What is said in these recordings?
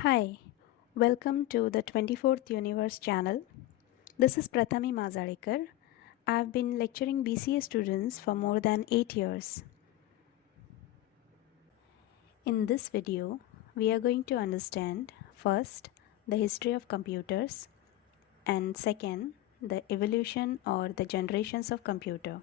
Hi, welcome to the 24th Universe channel. This is Prathami Mazadekar. I've been lecturing BCA students for more than 8 years. In this video, we are going to understand first the history of computers and second the evolution or the generations of computer.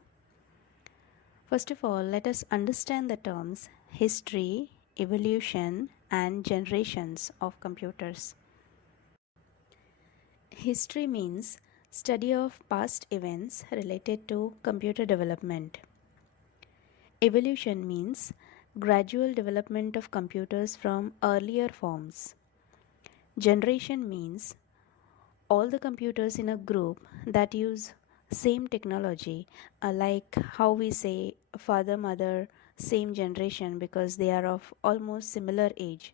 First of all, let us understand the terms history, evolution and generations of computers. History means study of past events related to computer development. Evolution means gradual development of computers from earlier forms. Generation means all the computers in a group that use same technology, like how we say father mother same generation because they are of almost similar age.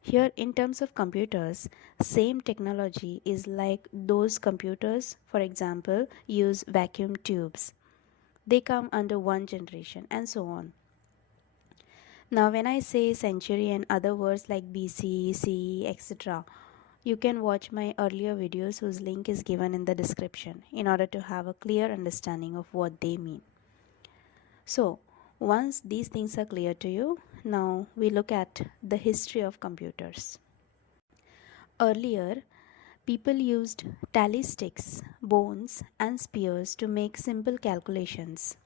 Here, in terms of computers, same technology is like those computers, for example, use vacuum tubes. They come under one generation and so on. Now, when I say century and other words like BC, CE, etc., you can watch my earlier videos whose link is given in the description in order to have a clear understanding of what they mean. So, once these things are clear to you, now we look at the history of computers. Earlier, people used tally sticks, bones, and spears to make simple calculations.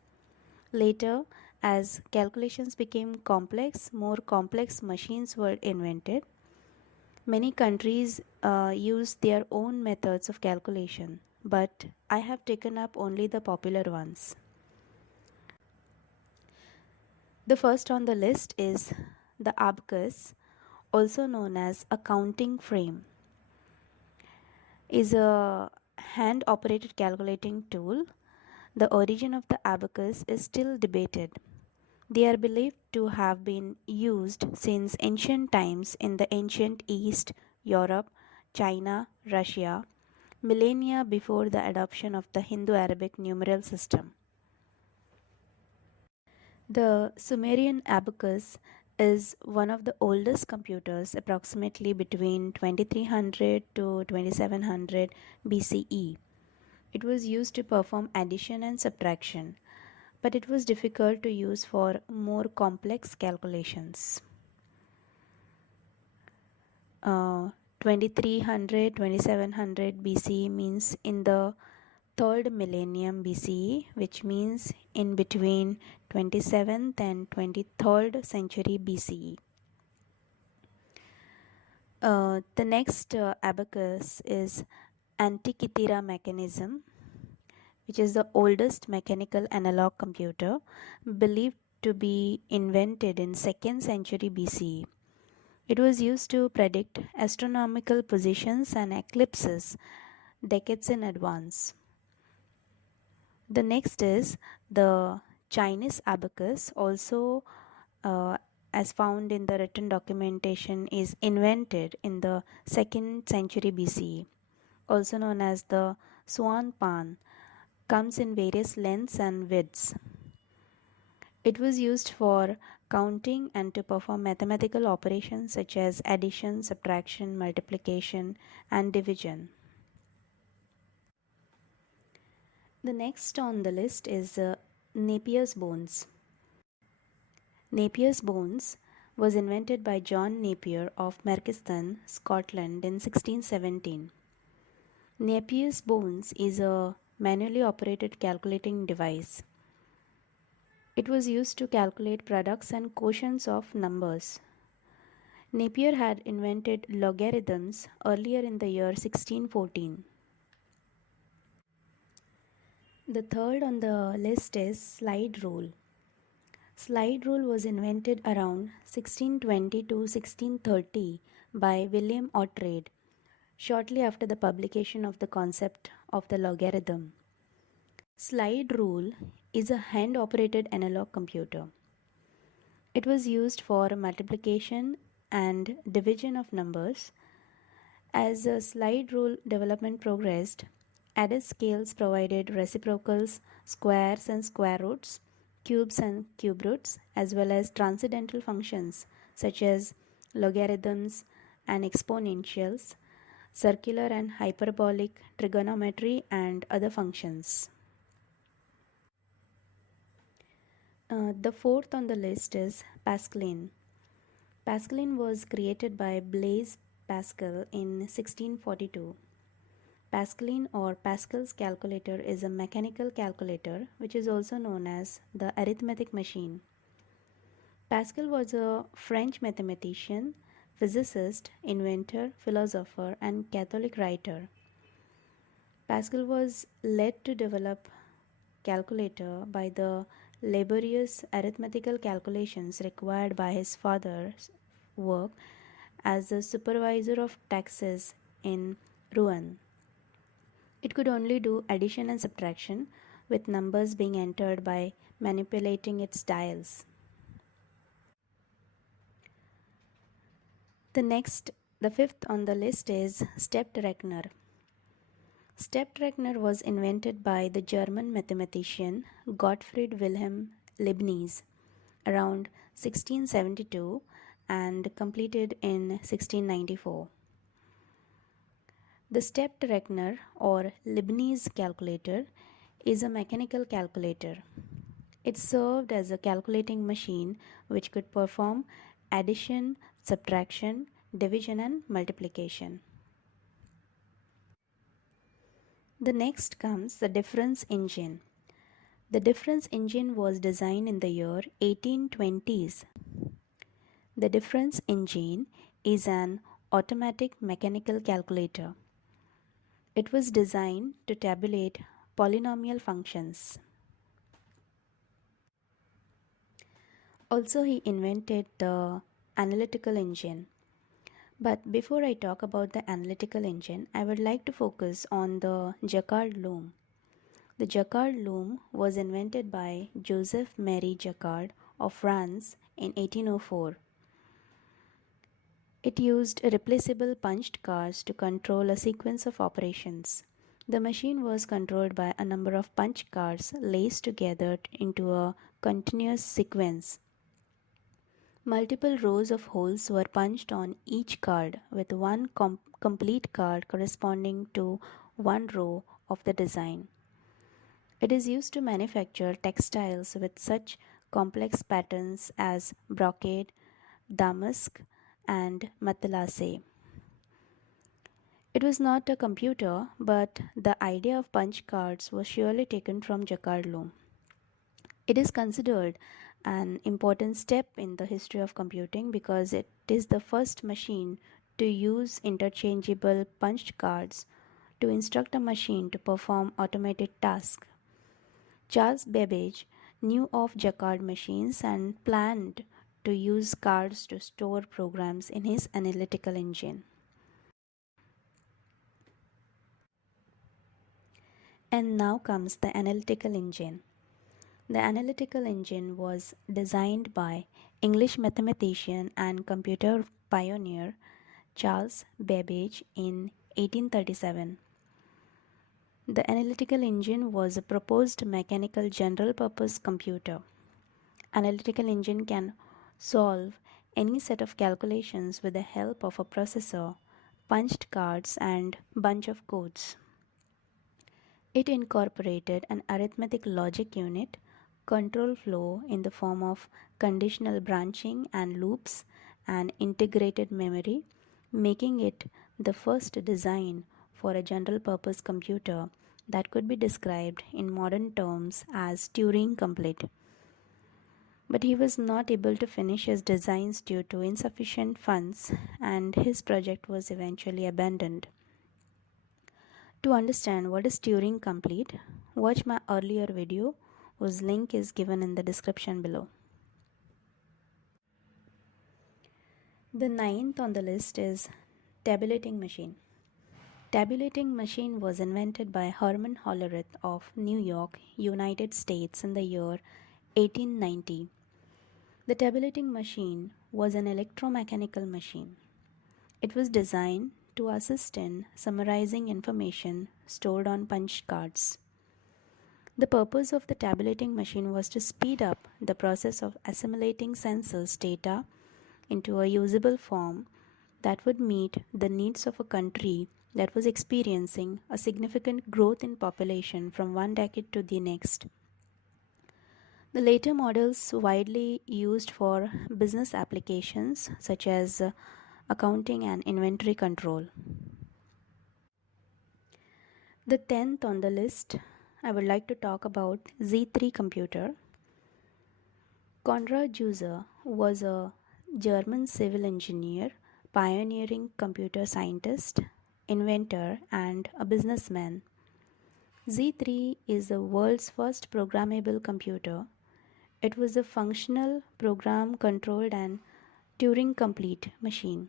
Later, as calculations became complex, more complex machines were invented. Many countries used their own methods of calculation, but I have taken up only the popular ones. The first on the list is the abacus, also known as a counting frame. Is a hand operated calculating tool. The origin of the abacus is still debated. They are believed to have been used since ancient times in the ancient East, Europe, China, Russia, millennia before the adoption of the Hindu Arabic numeral system. The Sumerian abacus is one of the oldest computers, approximately between 2300 to 2700 BCE. It was used to perform addition and subtraction, but it was difficult to use for more complex calculations. 2300 2700 BCE means in the third millennium BCE, which means in between 27th and 23rd century BCE. The next abacus is Antikythera mechanism, which is the oldest mechanical analog computer, believed to be invented in 2nd century BCE. It was used to predict astronomical positions and eclipses decades in advance. The next is the Chinese abacus, also as found in the written documentation, is invented in the 2nd century BCE, also known as the swan pan, comes in various lengths and widths. It was used for counting and to perform mathematical operations such as addition, subtraction, multiplication, and division. The next on the list is Napier's bones. Napier's bones was invented by John Napier of Merchiston, Scotland in 1617. Napier's bones is a manually operated calculating device. It was used to calculate products and quotients of numbers. Napier had invented logarithms earlier in the year 1614. The third on the list is slide rule. Slide rule was invented around 1620 to 1630 by William Oughtred, shortly after the publication of the concept of the logarithm. Slide rule is a hand-operated analog computer. It was used for multiplication and division of numbers. As the slide rule development progressed, added scales provided reciprocals, squares and square roots, cubes and cube roots, as well as transcendental functions such as logarithms and exponentials, circular and hyperbolic trigonometry, and other functions. The fourth on the list is Pascaline. Pascaline was created by Blaise Pascal in 1642. Pascaline or Pascal's calculator is a mechanical calculator which is also known as the arithmetic machine. Pascal was a French mathematician, physicist, inventor, philosopher, and Catholic writer. Pascal was led to develop calculator by the laborious arithmetical calculations required by his father's work as the supervisor of taxes in Rouen. It could only do addition and subtraction, with numbers being entered by manipulating its dials. The fifth on the list is Step-Reckoner. Step-Reckoner was invented by the German mathematician Gottfried Wilhelm Leibniz around 1672 and completed in 1694. The stepped reckoner or Leibniz calculator is a mechanical calculator. It served as a calculating machine which could perform addition, subtraction, division, and multiplication. The next comes the difference engine. The difference engine was designed in the year 1820s. The difference engine is an automatic mechanical calculator. It was designed to tabulate polynomial functions. Also, he invented the analytical engine. But before I talk about the analytical engine, I would like to focus on the Jacquard loom. The Jacquard loom was invented by Joseph Marie Jacquard of France in 1804. It used replaceable punched cards to control a sequence of operations. The machine was controlled by a number of punch cards laced together into a continuous sequence. Multiple rows of holes were punched on each card, with one complete card corresponding to one row of the design. It is used to manufacture textiles with such complex patterns as brocade, damask, and matelassé. It was not a computer, but the idea of punch cards was surely taken from Jacquard loom. It is considered an important step in the history of computing because it is the first machine to use interchangeable punched cards to instruct a machine to perform automated tasks. Charles Babbage knew of Jacquard machines and planned to use cards to store programs in his analytical engine. And now comes the analytical engine. The analytical engine was designed by English mathematician and computer pioneer Charles Babbage in 1837. The analytical engine was a proposed mechanical general-purpose computer. Analytical engine can solve any set of calculations with the help of a processor, punched cards, and bunch of codes. It incorporated an arithmetic logic unit, control flow in the form of conditional branching and loops, and integrated memory, making it the first design for a general-purpose computer that could be described in modern terms as Turing complete. But he was not able to finish his designs due to insufficient funds, and his project was eventually abandoned. To understand what is Turing complete, watch my earlier video whose link is given in the description below. The ninth on the list is tabulating machine. Tabulating machine was invented by Herman Hollerith of New York, United States in the year 1890. The tabulating machine was an electromechanical machine. It was designed to assist in summarizing information stored on punch cards. The purpose of the tabulating machine was to speed up the process of assimilating census data into a usable form that would meet the needs of a country that was experiencing a significant growth in population from one decade to the next. The later models widely used for business applications such as accounting and inventory control. The 10th on the list, I would like to talk about Z3 computer. Konrad Zuse was a German civil engineer, pioneering computer scientist, inventor, and a businessman. Z3 is the world's first programmable computer. It was a functional, program controlled, and Turing complete machine.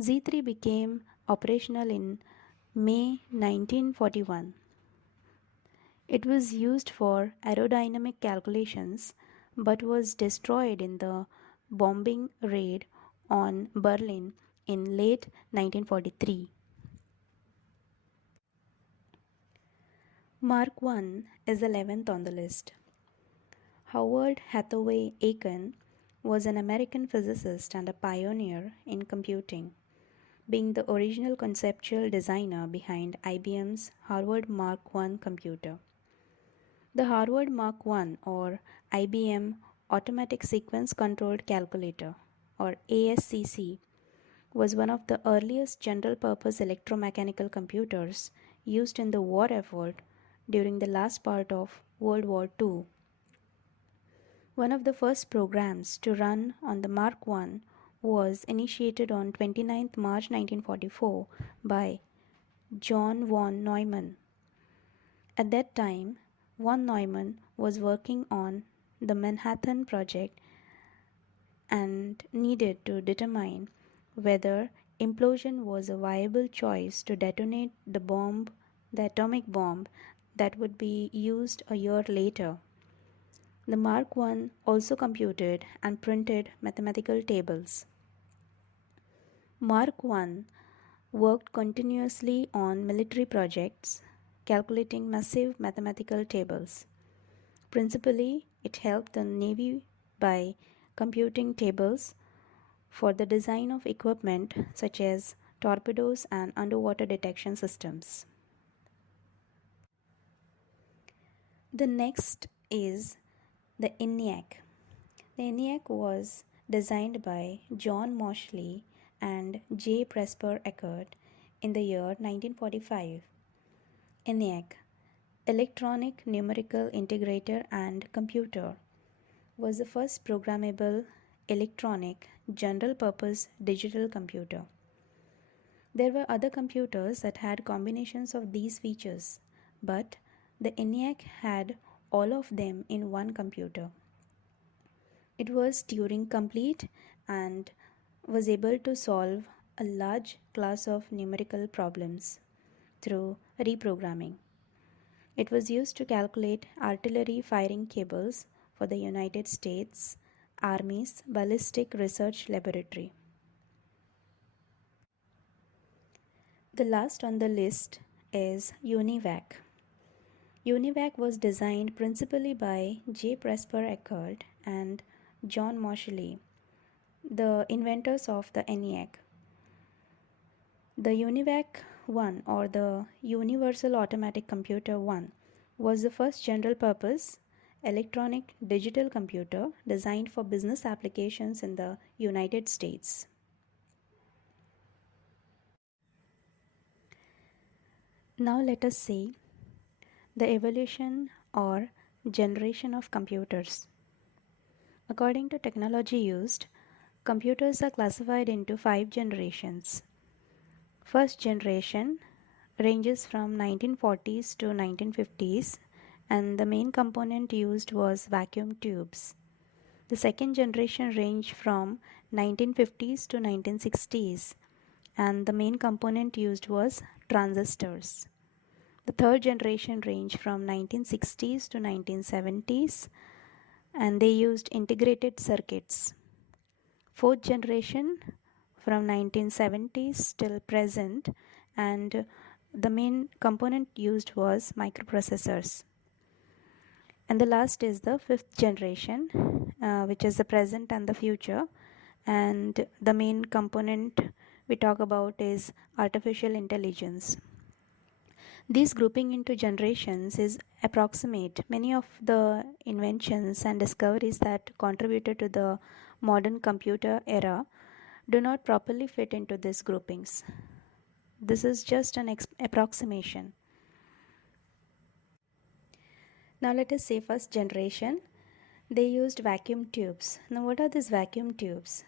Z3 became operational in May 1941. It was used for aerodynamic calculations but was destroyed in the bombing raid on Berlin in late 1943. Mark 1 is 11th on the list. Howard Hathaway Aiken was an American physicist and a pioneer in computing, being the original conceptual designer behind IBM's Harvard Mark I computer. The Harvard Mark I, or IBM Automatic Sequence Controlled Calculator, or ASCC, was one of the earliest general-purpose electromechanical computers used in the war effort during the last part of World War II. One of the first programs to run on the Mark I was initiated on 29 March 1944 by John von Neumann. At that time, von Neumann was working on the Manhattan Project and needed to determine whether implosion was a viable choice to detonate the atomic bomb that would be used a year later. The Mark I also computed and printed mathematical tables. Mark I worked continuously on military projects, calculating massive mathematical tables. Principally, it helped the Navy by computing tables for the design of equipment such as torpedoes and underwater detection systems. The next is the ENIAC. The ENIAC was designed by John Moseley and J. Presper Eckert in the year 1945. ENIAC, Electronic Numerical Integrator and Computer, was the first programmable electronic general-purpose digital computer. There were other computers that had combinations of these features, but the ENIAC had all of them in one computer. It was Turing complete and was able to solve a large class of numerical problems through reprogramming. It was used to calculate artillery firing cables for the United States Army's Ballistic Research Laboratory. The last on the list is UNIVAC. UNIVAC was designed principally by J. Presper Eckert and John Moseley, the inventors of the ENIAC. The UNIVAC 1, or the Universal Automatic Computer 1, was the first general-purpose electronic digital computer designed for business applications in the United States. Now let us see the evolution or generation of computers. According to technology used, computers are classified into 5 generations. First generation ranges from 1940s to 1950s, and the main component used was vacuum tubes. The second generation ranged from 1950s to 1960s, and the main component used was transistors. The third generation ranged from 1960s to 1970s, and they used integrated circuits. Fourth generation from 1970s till present, and the main component used was microprocessors. And the last is the fifth generation, which is the present and the future, and the main component we talk about is artificial intelligence. These grouping into generations is approximate. Many of the inventions and discoveries that contributed to the modern computer era do not properly fit into these groupings. This is just an approximation. Now let us say first generation. They used vacuum tubes. Now what are these vacuum tubes?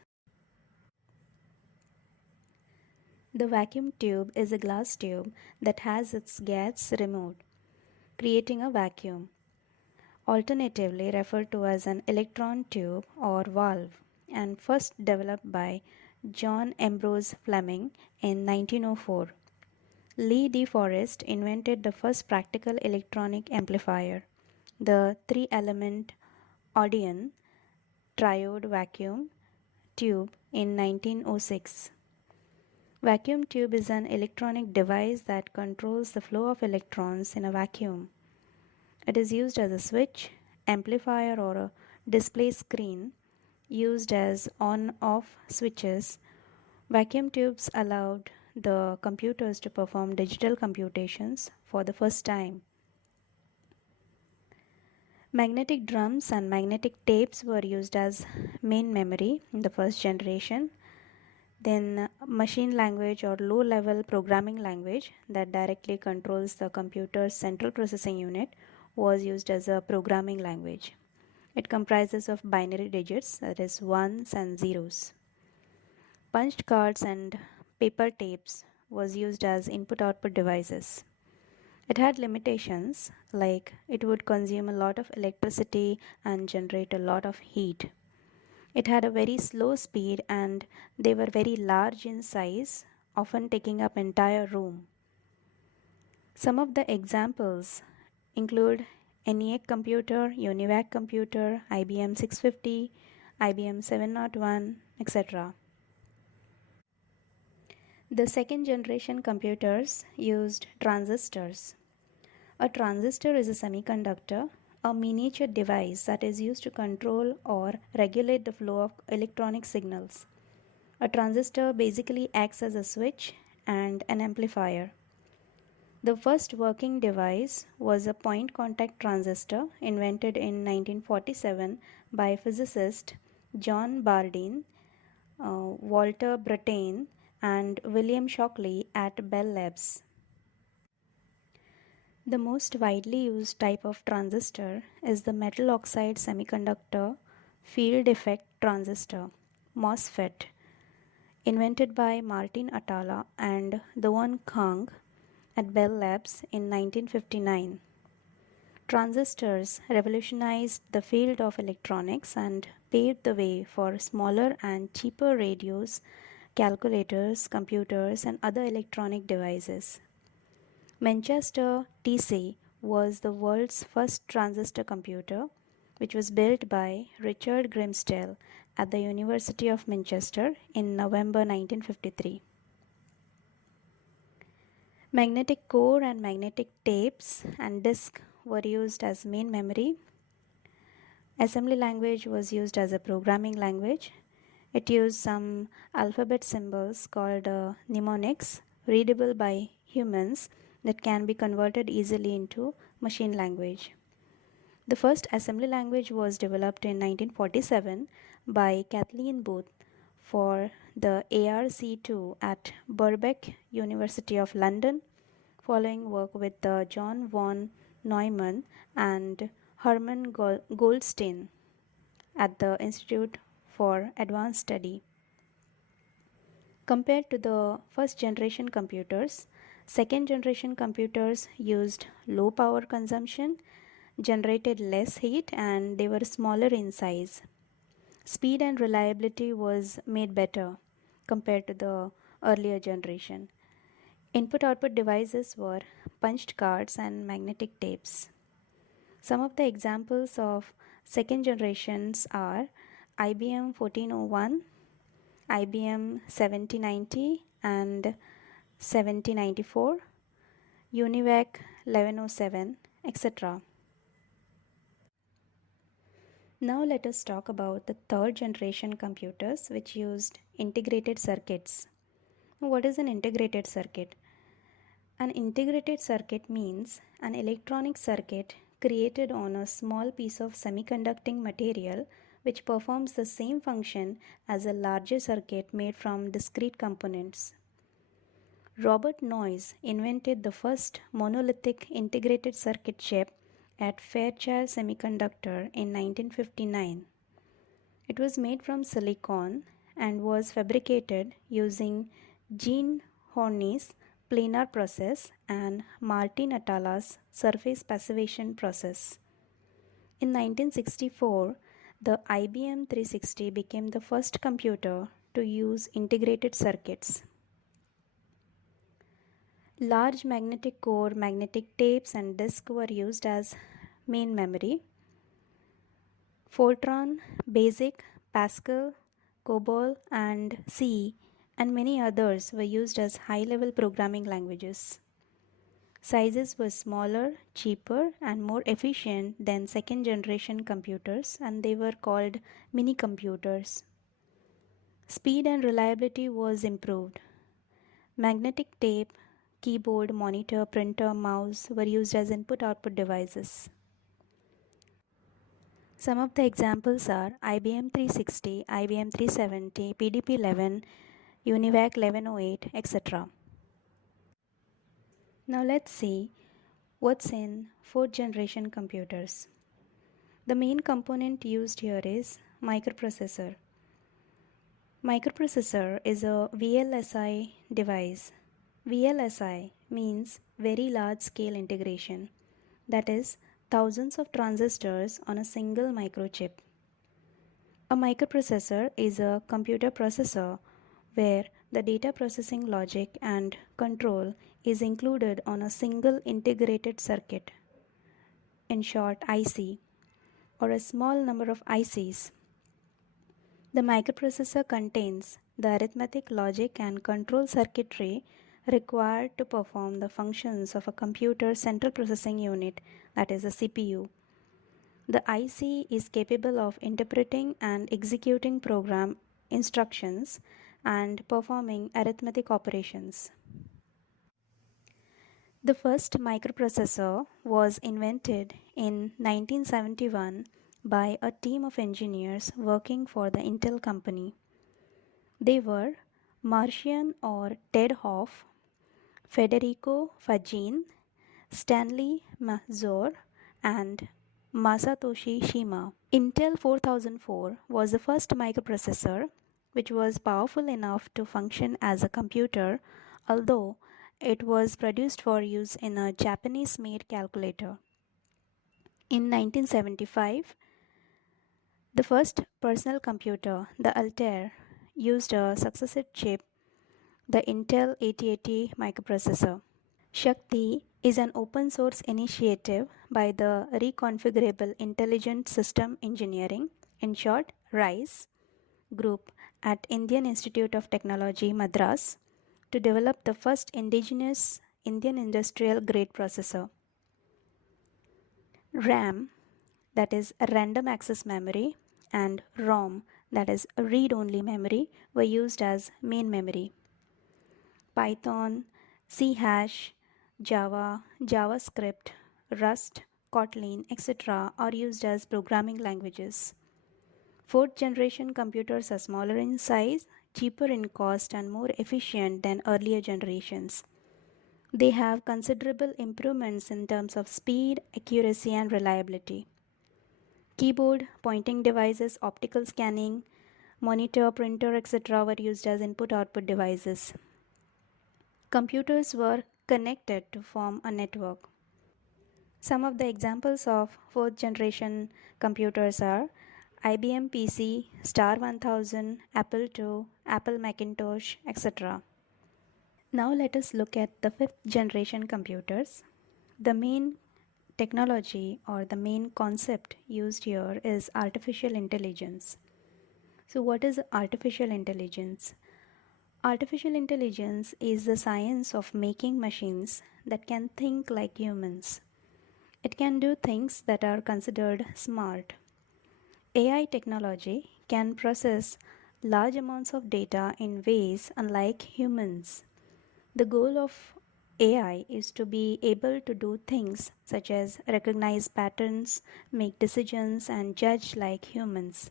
The vacuum tube is a glass tube that has its gas removed, creating a vacuum, alternatively referred to as an electron tube or valve, and first developed by John Ambrose Fleming in 1904. Lee De Forest invented the first practical electronic amplifier, the three-element Odeon triode vacuum tube in 1906. Vacuum tube is an electronic device that controls the flow of electrons in a vacuum. It is used as a switch, amplifier, or a display screen used as on-off switches. Vacuum tubes allowed the computers to perform digital computations for the first time. Magnetic drums and magnetic tapes were used as main memory in the first generation. Then machine language or low-level programming language that directly controls the computer's central processing unit was used as a programming language. It comprises of binary digits, that is ones and zeros. Punched cards and paper tapes was used as input-output devices. It had limitations like it would consume a lot of electricity and generate a lot of heat. It had a very slow speed and they were very large in size, often taking up entire room. Some of the examples include ENIAC computer, UNIVAC computer, IBM 650, IBM 701, etc. The second generation computers used transistors. A transistor is a semiconductor, a miniature device that is used to control or regulate the flow of electronic signals. A transistor basically acts as a switch and an amplifier. The first working device was a point contact transistor invented in 1947 by physicist John Bardeen, Walter Brattain, and William Shockley at Bell Labs. The most widely used type of transistor is the metal oxide semiconductor field effect transistor, MOSFET, invented by Martin Atalla and Doan Kang at Bell Labs in 1959. Transistors revolutionized the field of electronics and paved the way for smaller and cheaper radios, calculators, computers, and other electronic devices. Manchester TC was the world's first transistor computer, which was built by Richard Grimsdale at the University of Manchester in November 1953. Magnetic core and magnetic tapes and disk were used as main memory. Assembly language was used as a programming language. It used some alphabet symbols called mnemonics, readable by humans, that can be converted easily into machine language. The first assembly language was developed in 1947 by Kathleen Booth for the ARC2 at Birkbeck, University of London, following work with John von Neumann and Hermann Goldstein at the Institute for Advanced Study. Compared to the first generation computers, second generation computers used low power consumption, generated less heat, and they were smaller in size. Speed and reliability was made better compared to the earlier generation. Input-output devices were punched cards and magnetic tapes. Some of the examples of second generations are IBM 1401, IBM 7090 and 7094, UNIVAC 1107, etc. Now let us talk about the third generation computers which used integrated circuits. What is an integrated circuit? An integrated circuit means an electronic circuit created on a small piece of semiconducting material which performs the same function as a larger circuit made from discrete components. Robert Noyce invented the first monolithic integrated circuit chip at Fairchild Semiconductor in 1959. It was made from silicon and was fabricated using Jean Horney's planar process and Martin Atalla's surface passivation process. In 1964, the IBM 360 became the first computer to use integrated circuits. Large magnetic core, magnetic tapes, and disk were used as main memory. Fortran, BASIC, Pascal, COBOL, and C, and many others were used as high level programming languages. Sizes were smaller, cheaper, and more efficient than second generation computers, and they were called mini computers. Speed and reliability was improved. Magnetic tape, keyboard, monitor, printer, mouse were used as input output devices. Some of the examples are IBM 360, IBM 370, PDP 11, UNIVAC 1108, etc. Now let's see what's in fourth generation computers. The main component used here is microprocessor. Microprocessor is a VLSI device. VLSI means very large scale integration, that is, thousands of transistors on a single microchip. A microprocessor is a computer processor where the data processing logic and control is included on a single integrated circuit, in short IC, or a small number of ICs. The microprocessor contains the arithmetic logic and control circuitry required to perform the functions of a computer's central processing unit, that is a CPU. The IC is capable of interpreting and executing program instructions and performing arithmetic operations. The first microprocessor was invented in 1971 by a team of engineers working for the Intel company. They were Marcian or Ted Hoff, Federico Fagin, Stanley Mazur, and Masatoshi Shima. Intel 4004 was the first microprocessor which was powerful enough to function as a computer, although it was produced for use in a Japanese made calculator. In 1975, the first personal computer, the Altair, used a successor chip, the Intel 8080 microprocessor. Shakti is an open source initiative by the Reconfigurable Intelligent System Engineering, in short RISE, group at Indian Institute of Technology, Madras, to develop the first indigenous Indian industrial grade processor. RAM, that is random access memory, and ROM, that is read only memory, were used as main memory. Python, C hash, Java, JavaScript, Rust, Kotlin, etc. are used as programming languages. Fourth generation computers are smaller in size, cheaper in cost, and more efficient than earlier generations. They have considerable improvements in terms of speed, accuracy, and reliability. Keyboard, pointing devices, optical scanning, monitor, printer, etc. were used as input output devices. Computers were connected to form a network. Some of the examples of fourth generation computers are IBM PC, Star 1000, Apple II, Apple Macintosh, etc. Now let us look at the fifth generation computers. The main technology or the main concept used here is artificial intelligence. So, what is artificial intelligence? Artificial intelligence is the science of making machines that can think like humans. It can do things that are considered smart. AI technology can process large amounts of data in ways unlike humans. The goal of AI is to be able to do things such as recognize patterns, make decisions, and judge like humans.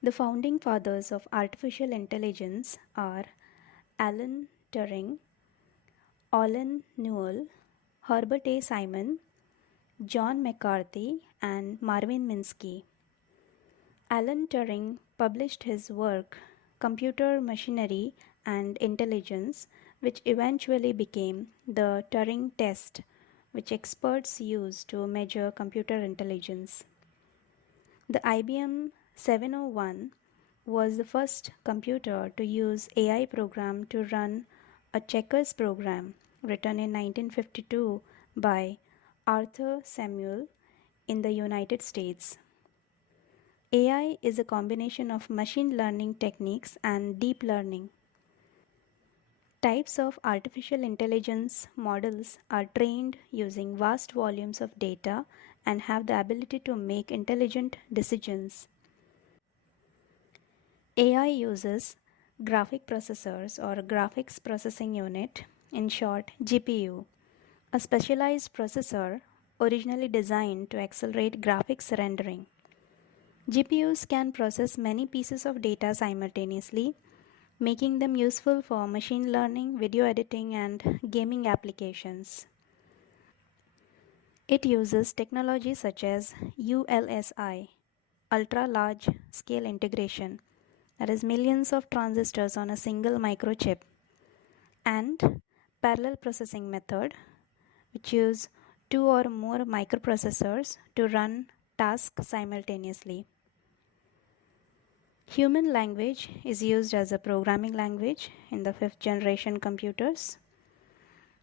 The founding fathers of artificial intelligence are Alan Turing, Alan Newell, Herbert A. Simon, John McCarthy, and Marvin Minsky. Alan Turing published his work Computer Machinery and Intelligence, which eventually became the Turing test, which experts use to measure computer intelligence. The IBM 701 was the first computer to use AI program to run a checkers program written in 1952 by Arthur Samuel in the United States. AI is a combination of machine learning techniques and deep learning. Types of artificial intelligence models are trained using vast volumes of data and have the ability to make intelligent decisions. AI uses graphic processors or graphics processing unit, in short GPU, a specialized processor originally designed to accelerate graphics rendering. GPUs can process many pieces of data simultaneously, making them useful for machine learning, video editing, and gaming applications. It uses technology such as ULSI, ultra large scale integration, that is, millions of transistors on a single microchip, and parallel processing method, which use two or more microprocessors to run tasks simultaneously. Human language is used as a programming language in the fifth generation computers.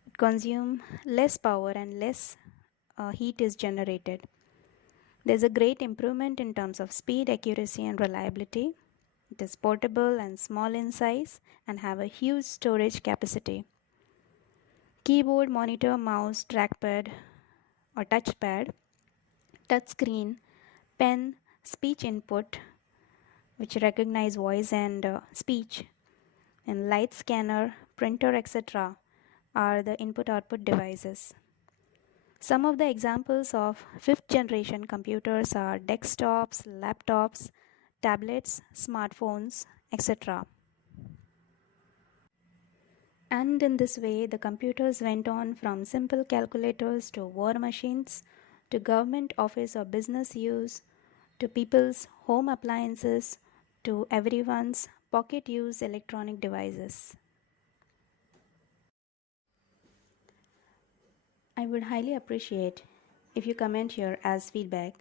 It consumes less power and less heat is generated. There's a great improvement in terms of speed, accuracy, and reliability. It is portable and small in size and have a huge storage capacity. Keyboard, monitor, mouse, trackpad or touchpad, touchscreen, pen, speech input, which recognize voice and speech, and light scanner, printer, etc. are the input output devices. Some of the examples of fifth generation computers are desktops, laptops, tablets, smartphones, etc. And in this way, the computers went on from simple calculators to war machines, to government office or business use, to people's home appliances, to everyone's pocket use electronic devices. I would highly appreciate if you comment here as feedback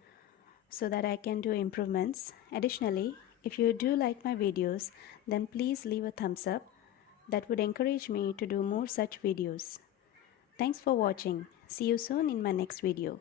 so that I can do improvements. Additionally, if you do like my videos, then please leave a thumbs up. That would encourage me to do more such videos. Thanks for watching. See you soon in my next video.